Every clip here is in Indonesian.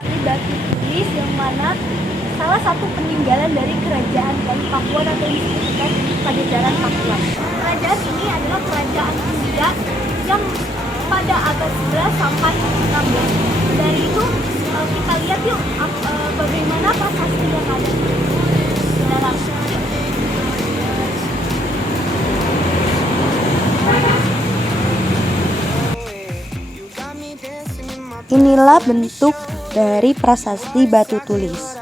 Ini batu tulis yang mana salah satu peninggalan dari kerajaan dari Pakuan atau disebutkan Pajajaran Pakuan. Kerajaan ini adalah kerajaan Sunda yang pada abad 11 sampai 16. Dari itu kita lihat yuk bagaimana prasasti yang ada di dalam. Inilah bentuk dari prasasti batu tulis.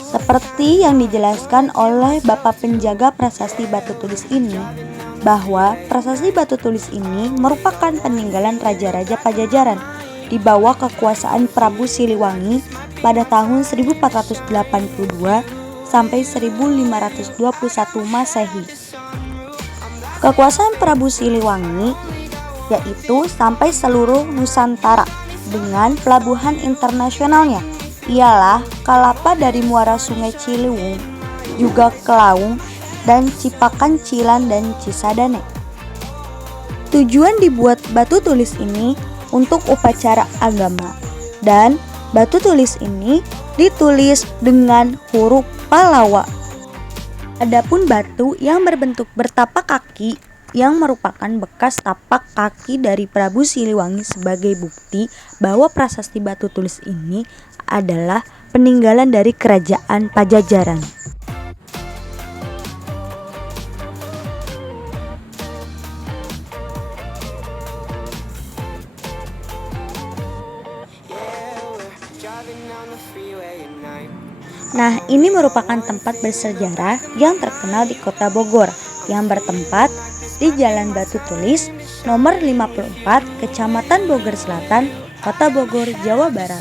Seperti yang dijelaskan oleh Bapak Penjaga Prasasti Batu Tulis ini, bahwa prasasti batu tulis ini merupakan peninggalan Raja-Raja Pajajaran di bawah kekuasaan Prabu Siliwangi pada tahun 1482 sampai 1521 Masehi. Kekuasaan Prabu Siliwangi yaitu sampai seluruh Nusantara dengan pelabuhan internasionalnya ialah Kalapa dari muara Sungai Ciliwung, juga Kelaung dan Cipakan, Cilan dan Cisadane. Tujuan dibuat batu tulis ini untuk upacara agama, dan batu tulis ini ditulis dengan huruf Pallawa. Adapun batu yang berbentuk bertapak kaki yang merupakan bekas tapak kaki dari Prabu Siliwangi sebagai bukti bahwa prasasti batu tulis ini adalah peninggalan dari kerajaan Pajajaran. Nah, ini merupakan tempat bersejarah yang terkenal di Kota Bogor yang bertempat di Jalan Batu Tulis nomor 54, Kecamatan Bogor Selatan, Kota Bogor, Jawa Barat.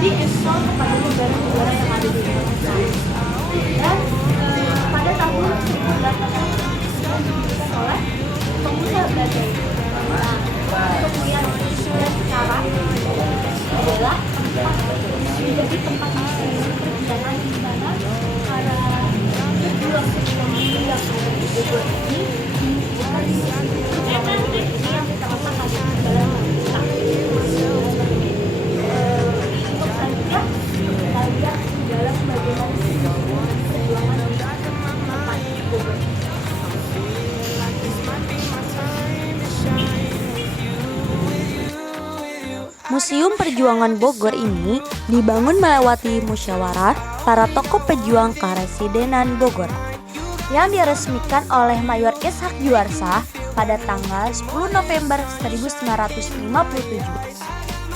Diinstal kepada negara-negara yang ada di Indonesia. Dan pada tahun 1800 didirikan oleh pengusaha Belanda. Nah, kemudian sekarang adalah menjadi tempat perjalanan di mana para pejuang-pejuang yang ada di Bogor ini menunjukkan yang kita rasakan dalam kita. Museum Perjuangan Bogor ini dibangun melewati musyawarah para tokoh pejuang Karesidenan Bogor yang diresmikan oleh Mayor Ishak Juwarsa pada tanggal 10 November 1957.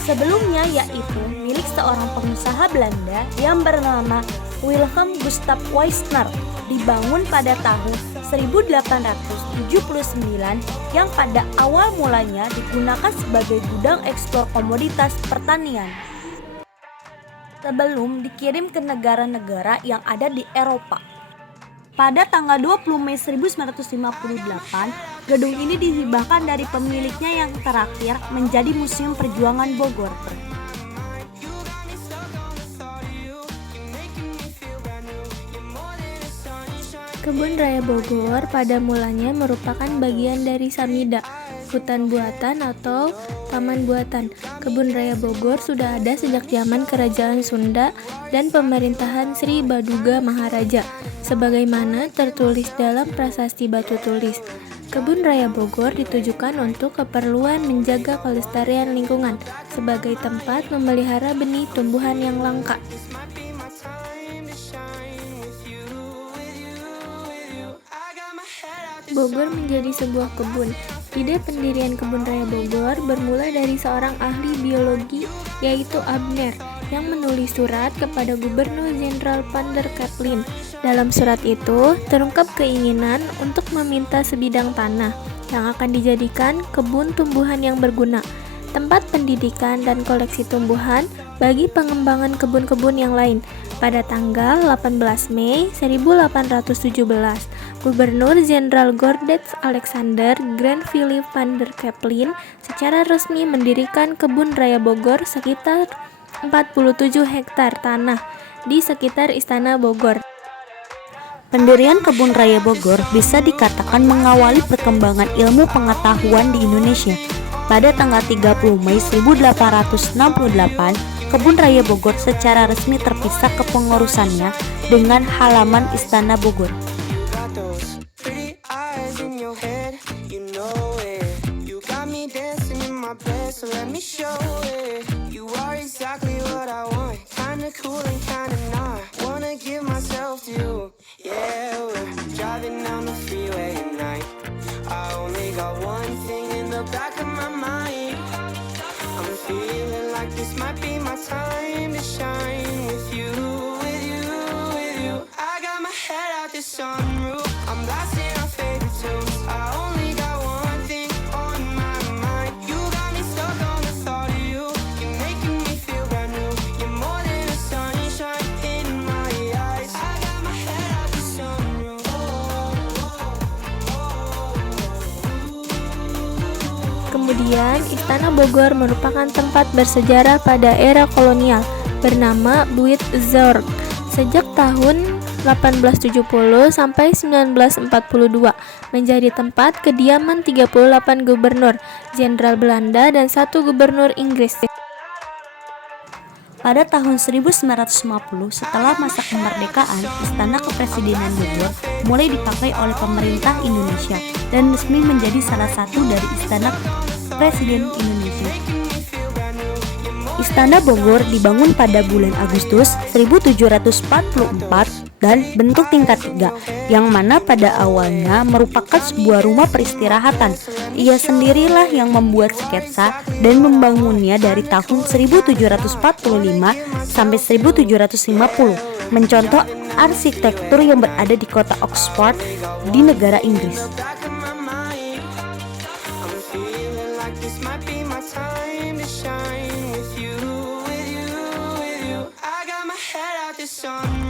Sebelumnya yaitu milik seorang pengusaha Belanda yang bernama Wilhelm Gustav Weisner, dibangun pada tahun 1879 yang pada awal mulanya digunakan sebagai gudang ekspor komoditas pertanian sebelum dikirim ke negara-negara yang ada di Eropa. Pada tanggal 20 Mei 1958, gedung ini dihibahkan dari pemiliknya yang terakhir menjadi Museum Perjuangan Bogor. Kebun Raya Bogor pada mulanya merupakan bagian dari Samida, hutan buatan atau taman buatan. Kebun Raya Bogor sudah ada sejak zaman Kerajaan Sunda dan pemerintahan Sri Baduga Maharaja, sebagaimana tertulis dalam Prasasti Batu Tulis. Kebun Raya Bogor ditujukan untuk keperluan menjaga kelestarian lingkungan sebagai tempat memelihara benih tumbuhan yang langka. Bogor menjadi sebuah kebun. Ide pendirian Kebun Raya Bogor bermula dari seorang ahli biologi yaitu Abner yang menulis surat kepada Gubernur Jenderal van der Capellen. Dalam surat itu terungkap keinginan untuk meminta sebidang tanah yang akan dijadikan kebun tumbuhan yang berguna, tempat pendidikan dan koleksi tumbuhan bagi pengembangan kebun-kebun yang lain. Pada tanggal 18 Mei 1817, Gubernur Jenderal Gordets Alexander Grand Philip van der Capellen secara resmi mendirikan Kebun Raya Bogor sekitar 47 hektar tanah di sekitar Istana Bogor. Pendirian Kebun Raya Bogor bisa dikatakan mengawali perkembangan ilmu pengetahuan di Indonesia. Pada tanggal 30 Mei 1868, Kebun Raya Bogor secara resmi terpisah kepengurusannya dengan halaman Istana Bogor. This might be my time to shine with you, with you, with you. I got my head out the sunroof, I'm blasting our favorite tunes. I only got one thing on my mind. You got me stuck on the thought of you. You're making me feel brand new. You're more than a sunshine in my eyes. I got my head out the sunroof. Kemudian, Istana Bogor merupakan tempat bersejarah pada era kolonial bernama Buitzorg sejak tahun 1870 sampai 1942, menjadi tempat kediaman 38 gubernur jenderal Belanda dan 1 gubernur Inggris. Pada tahun 1950, setelah masa kemerdekaan, Istana Kepresidenan Bogor mulai dipakai oleh pemerintah Indonesia dan resmi menjadi salah satu dari Istana Presiden Indonesia. Istana Bogor dibangun pada bulan Agustus 1744 dan bentuk tingkat 3, yang mana pada awalnya merupakan sebuah rumah peristirahatan. Ia sendirilah yang membuat sketsa dan membangunnya dari tahun 1745 sampai 1750, mencontoh arsitektur yang berada di kota Oxford di negara Inggris. This might be my time to shine with you, with you, with you. I got my head out the sun.